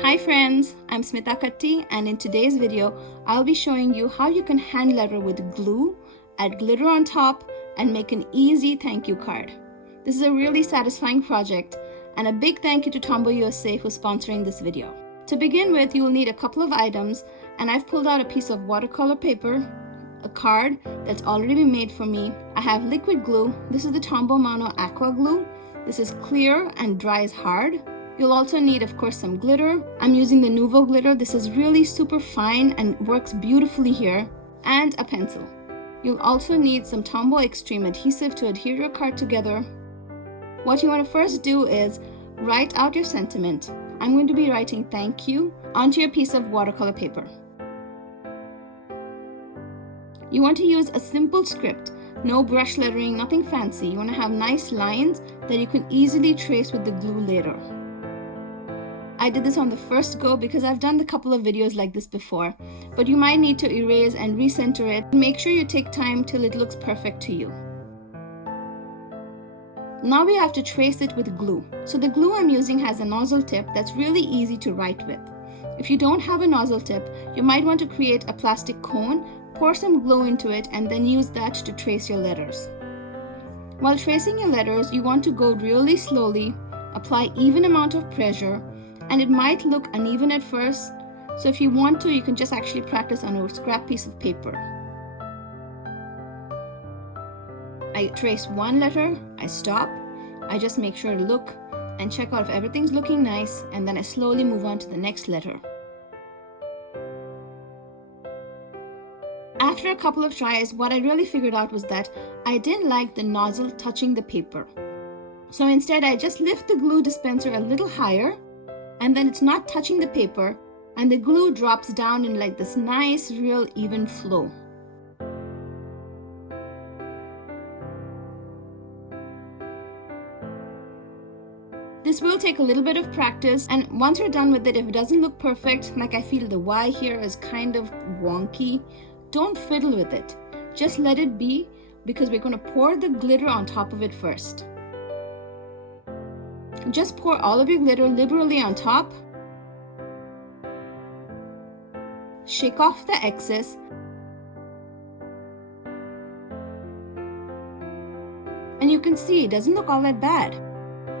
Hi friends, I'm Smitha and in today's video, I'll be showing you how you can hand letter with glue, add glitter on top, and make an easy thank you card. This is a really satisfying project, and a big thank you to Tombow USA who's sponsoring this video. To begin with, you will need a couple of items, and I've pulled out a piece of watercolor paper, a card that's already been made for me. I have liquid glue. This is the Tombow Mono Aqua Glue. This is clear and dries hard. You'll also need, of course, some glitter. I'm using the Nuvo glitter. This is really super fine and works beautifully here. And a pencil. You'll also need some Tombow Extreme adhesive to adhere your card together. What you want to first do is write out your sentiment. I'm going to be writing thank you onto your piece of watercolor paper. You want to use a simple script. No brush lettering, nothing fancy. You want to have nice lines that you can easily trace with the glue later. I did this on the first go because I've done a couple of videos like this before, but you might need to erase and recenter it. Make sure you take time till it looks perfect to you. Now we have to trace it with glue. So the glue I'm using has a nozzle tip that's really easy to write with. If you don't have a nozzle tip, you might want to create a plastic cone, pour some glue into it, and then use that to trace your letters. While tracing your letters, you want to go really slowly, apply even amount of pressure, and it might look uneven at first, so if you want to, you can just actually practice on a scrap piece of paper. I trace one letter, I stop, I just make sure to look and check out if everything's looking nice, and then I slowly move on to the next letter. After a couple of tries, what I really figured out was that I didn't like the nozzle touching the paper. So instead, I just lift the glue dispenser a little higher, and then it's not touching the paper, and the glue drops down in like this nice, real even flow. This will take a little bit of practice, and once you're done with it, if it doesn't look perfect, like I feel the Y here is kind of wonky, don't fiddle with it. Just let it be, because we're going to pour the glitter on top of it first. Just pour all of your glitter liberally on top. Shake off the excess. And you can see it doesn't look all that bad.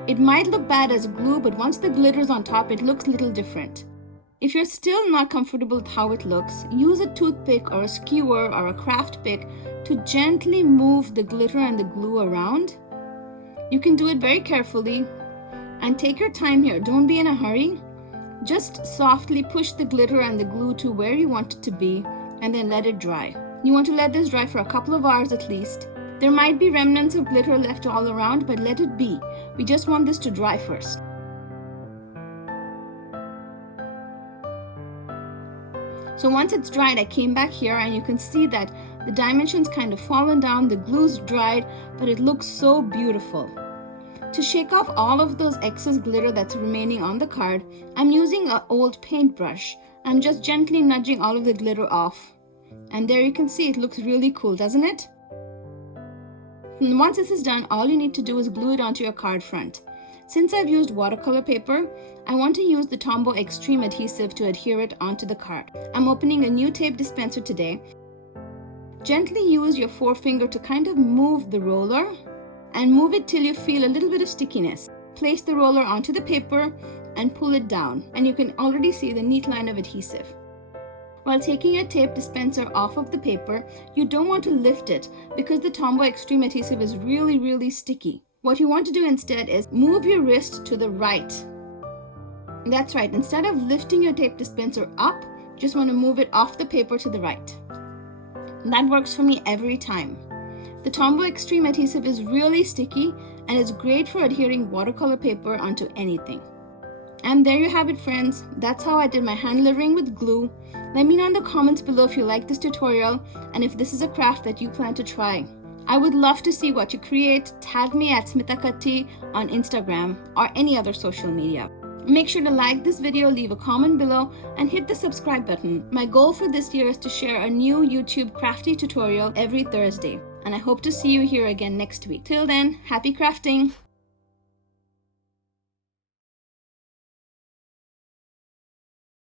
It might look bad as glue, but once the glitter's on top, it looks a little different. If you're still not comfortable with how it looks, use a toothpick or a skewer or a craft pick to gently move the glitter and the glue around. You can do it very carefully. And take your time here, don't be in a hurry. Just softly push the glitter and the glue to where you want it to be, and then let it dry. You want to let this dry for a couple of hours at least. There might be remnants of glitter left all around, but let it be. We just want this to dry first. So once it's dried, I came back here and you can see that the dimensions kind of fallen down, the glue's dried, but it looks so beautiful. To shake off all of those excess glitter that's remaining on the card, I'm using an old paintbrush. I'm just gently nudging all of the glitter off. And there you can see it looks really cool, doesn't it? And once this is done, all you need to do is glue it onto your card front. Since I've used watercolor paper, I want to use the Tombow Extreme adhesive to adhere it onto the card. I'm opening a new tape dispenser today. Gently use your forefinger to kind of move the roller, and move it till you feel a little bit of stickiness. Place the roller onto the paper and pull it down, and you can already see the neat line of adhesive. While taking your tape dispenser off of the paper, you don't want to lift it because the Tombow Extreme adhesive is really sticky. What you want to do instead is move your wrist to the right. That's right, instead of lifting your tape dispenser up, just want to move it off the paper to the right. That works for me every time. The Tombow Extreme adhesive is really sticky and it's great for adhering watercolor paper onto anything. And there you have it, friends. That's how I did my hand lettering with glue. Let me know in the comments below if you like this tutorial and if this is a craft that you plan to try. I would love to see what you create. Tag me at Smitha on Instagram or any other social media. Make sure to like this video, leave a comment below, and hit the subscribe button. My goal for this year is to share a new YouTube crafty tutorial every Thursday. And I hope to see you here again next week. Till then, happy crafting!